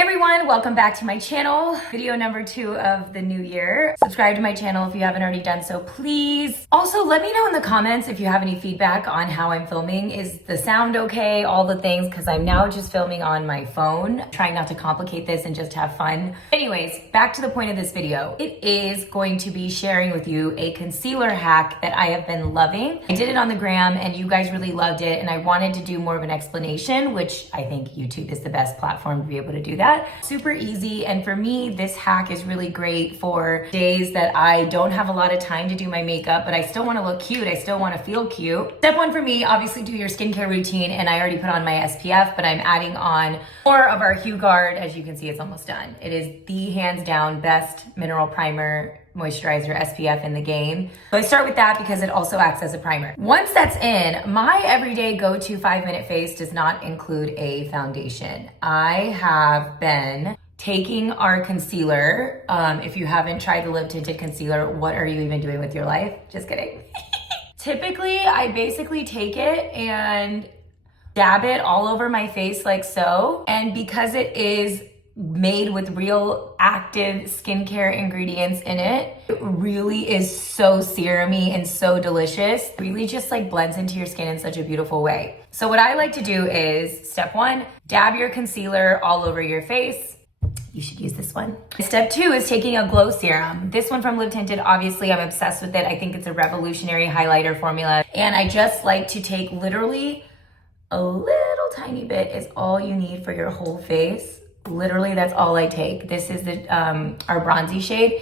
Hey everyone, welcome back to my channel. Video number 2 of the new year. Subscribe to my channel if you haven't already done so, please. Also, let me know in the comments if you have any feedback on how I'm filming. Is the sound okay? All the things, because I'm now just filming on my phone, trying not to complicate this and just have fun. Anyways, back to the point of this video. It is going to be sharing with you a concealer hack that I have been loving. I did it on the gram and you guys really loved it, and I wanted to do more of an explanation, which I think YouTube is the best platform to be able to do that. Super easy, and for me, this hack is really great for days that I don't have a lot of time to do my makeup, but I still want to look cute. I still want to feel cute. Step 1 for me, obviously do your skincare routine, and I already put on my SPF, but I'm adding on more of our Hueglow. As you can see, it's almost done. It is the hands down best mineral primer moisturizer SPF in the game. So I start with that because it also acts as a primer. Once that's in, my everyday go-to 5-minute face does not include a foundation. I have been taking our concealer. If you haven't tried the lip tinted concealer, what are you even doing with your life? Just kidding. Typically, I basically take it and dab it all over my face like so. And because it is made with real active skincare ingredients in it, it really is so serumy and so delicious. It really just like blends into your skin in such a beautiful way. So what I like to do is, step 1, dab your concealer all over your face. You should use this one. Step 2 is taking a glow serum. This one from Lip Tinted, obviously I'm obsessed with it. I think it's a revolutionary highlighter formula. And I just like to take literally a little tiny bit is all you need for your whole face. Literally, that's all I take. This is the our bronzy shade,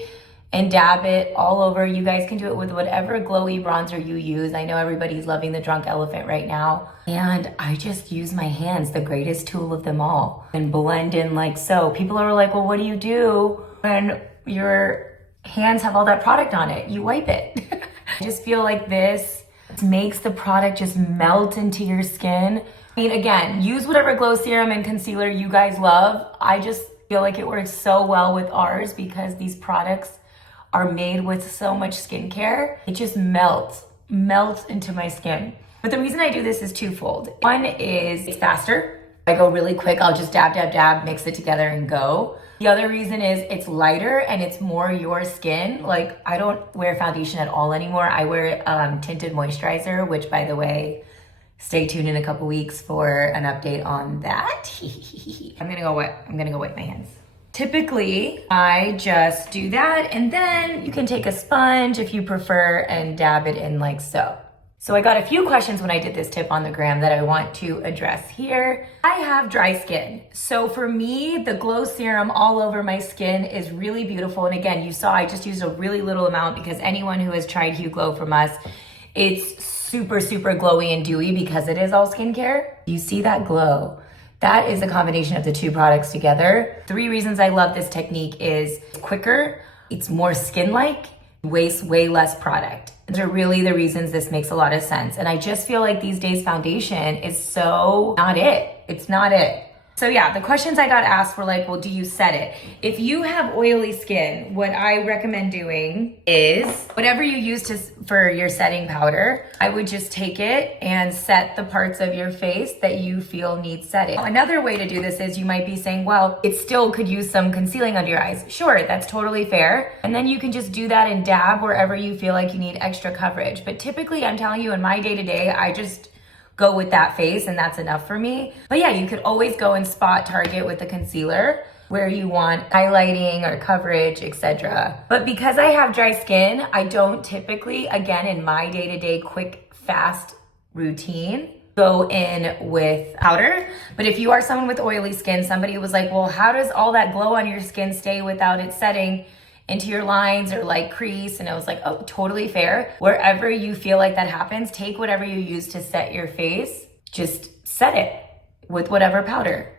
and dab it all over. You guys can do it with whatever glowy bronzer you use. I know everybody's loving the Drunk Elephant right now. And I just use my hands, the greatest tool of them all, and blend in like so. People are like, well, what do you do when your hands have all that product on it? You wipe it. I just feel like this makes the product just melt into your skin. I mean, again, use whatever glow serum and concealer you guys love. I just feel like it works so well with ours because these products are made with so much skincare. It just melts into my skin. But the reason I do this is twofold. One is it's faster. I go really quick. I'll just dab, dab, dab, mix it together and go. The other reason is it's lighter and it's more your skin. Like, I don't wear foundation at all anymore. I wear tinted moisturizer, which, by the way, stay tuned in a couple weeks for an update on that. I'm gonna go wipe my hands. Typically, I just do that, and then you can take a sponge if you prefer and dab it in like so. So I got a few questions when I did this tip on the gram that I want to address here. I have dry skin. So for me, the glow serum all over my skin is really beautiful. And again, you saw I just used a really little amount because anyone who has tried Hueglow from us, it's super, super glowy and dewy because it is all skincare. You see that glow? That is a combination of the two products together. 3 reasons I love this technique is it's quicker, it's more skin-like, wastes way less product. Those are really the reasons this makes a lot of sense. And I just feel like these days foundation is so not it. It's not it. So yeah, the questions I got asked were like, well, do you set it? If you have oily skin, what I recommend doing is whatever you use for your setting powder, I would just take it and set the parts of your face that you feel need setting. Another way to do this is you might be saying, well, it still could use some concealing under your eyes. Sure, that's totally fair. And then you can just do that and dab wherever you feel like you need extra coverage. But typically, I'm telling you, in my day-to-day, I just go with that face and that's enough for me. But yeah, you could always go and spot target with the concealer where you want highlighting or coverage, etc. But because I have dry skin, I don't typically, again, in my day-to-day quick, fast routine, go in with powder. But if you are someone with oily skin, somebody was like, well, how does all that glow on your skin stay without it setting into your lines or like crease? And I was like, oh, totally fair. Wherever you feel like that happens, take whatever you use to set your face, just set it with whatever powder.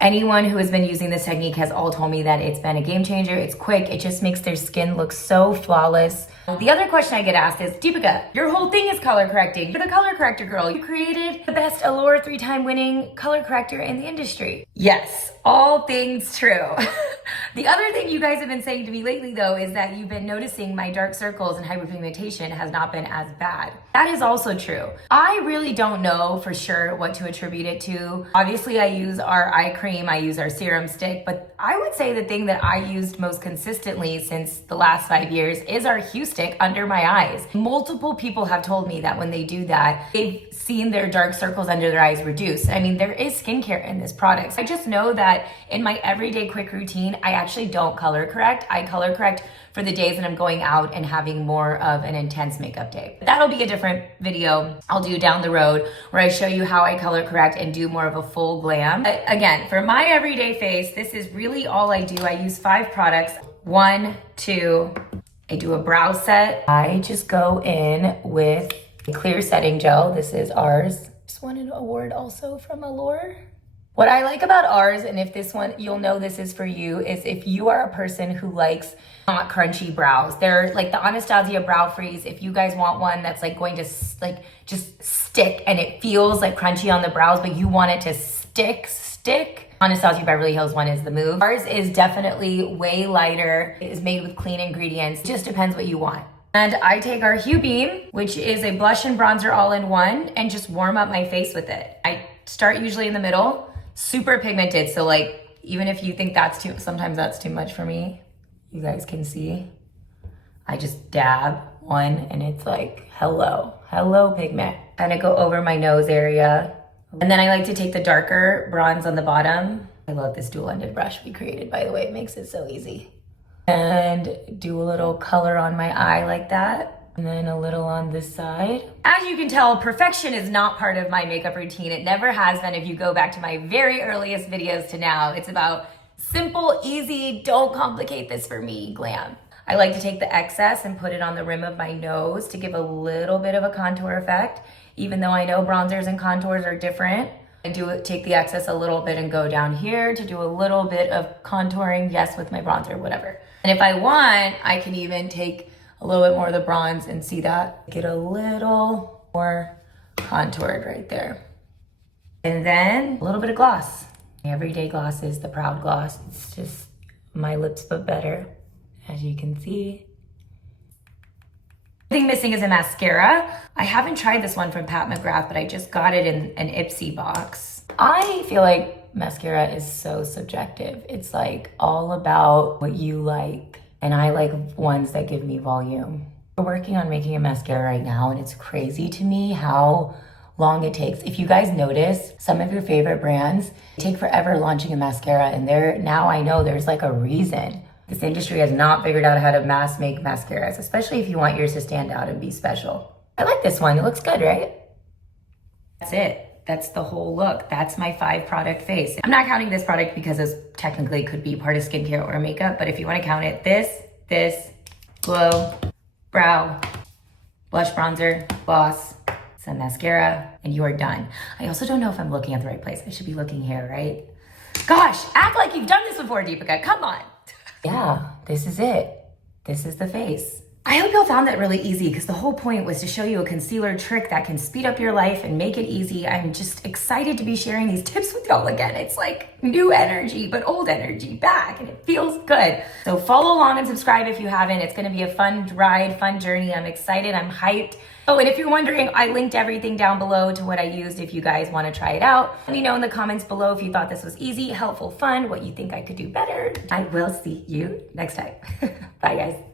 Anyone who has been using this technique has all told me that it's been a game changer. It's quick. It just makes their skin look so flawless. The other question I get asked is, Deepica, your whole thing is color correcting. You're the color corrector girl. You created the best Allure 3-time winning color corrector in the industry. Yes, all things true. The other thing you guys have been saying to me lately though is that you've been noticing my dark circles and hyperpigmentation has not been as bad. That is also true. I really don't know for sure what to attribute it to. Obviously I use our eye cream, I use our serum stick, but I would say the thing that I used most consistently since the last 5 years is our Hue stick under my eyes. Multiple people have told me that when they do that, they've seen their dark circles under their eyes reduce. I mean, there is skincare in this product. I just know that in my everyday quick routine, I actually don't color correct. I color correct for the days that I'm going out and having more of an intense makeup day. That'll be a different video I'll do down the road where I show you how I color correct and do more of a full glam. Again, for my everyday face, this is really all I do. I use 5 products. 1, 2, I do a brow set. I just go in with a clear setting gel. This is ours. Just won an award also from Allure. What I like about ours, and if this one, you'll know this is for you, is if you are a person who likes not crunchy brows. They're like the Anastasia Brow Freeze. If you guys want one that's like going to like just stick and it feels like crunchy on the brows, but you want it to stick. Anastasia Beverly Hills one is the move. Ours is definitely way lighter. It is made with clean ingredients. Just depends what you want. And I take our Huebeam, which is a blush and bronzer all in one, and just warm up my face with it. I start usually in the middle. Super pigmented, so like even if you think that's sometimes that's too much for me, you guys can see I just dab one and it's like hello pigment. Kind of go over my nose area, and then I like to take the darker bronze on the bottom. I love this dual-ended brush we created, by the way. It makes it so easy. And do a little color on my eye like that. And then a little on this side. As you can tell, perfection is not part of my makeup routine. It never has been if you go back to my very earliest videos to now. It's about simple, easy, don't complicate this for me glam. I like to take the excess and put it on the rim of my nose to give a little bit of a contour effect. Even though I know bronzers and contours are different, I take the excess a little bit and go down here to do a little bit of contouring, yes, with my bronzer, whatever. And if I want, I can even take a little bit more of the bronze and see that. Get a little more contoured right there. And then a little bit of gloss. My everyday gloss is the Proud Gloss. It's just my lips but better, as you can see. The thing missing is a mascara. I haven't tried this one from Pat McGrath, but I just got it in an Ipsy box. I feel like mascara is so subjective. It's like all about what you like. And I like ones that give me volume. We're working on making a mascara right now, and it's crazy to me how long it takes. If you guys notice, some of your favorite brands take forever launching a mascara, and now I know there's like a reason. This industry has not figured out how to mass make mascaras, especially if you want yours to stand out and be special. I like this one, it looks good, right? That's it. That's the whole look. That's my 5 product face. I'm not counting this product because this technically could be part of skincare or makeup, but if you want to count it, this, glow, brow, blush, bronzer, gloss, some mascara, and you are done. I also don't know if I'm looking at the right place. I should be looking here, right? Gosh, act like you've done this before, Deepica, come on. Yeah, this is it. This is the face. I hope y'all found that really easy because the whole point was to show you a concealer trick that can speed up your life and make it easy. I'm just excited to be sharing these tips with y'all again. It's like new energy, but old energy back, and it feels good. So follow along and subscribe if you haven't. It's gonna be a fun ride, fun journey. I'm excited, I'm hyped. Oh, and if you're wondering, I linked everything down below to what I used if you guys wanna try it out. Let me know in the comments below if you thought this was easy, helpful, fun, what you think I could do better. I will see you next time. Bye guys.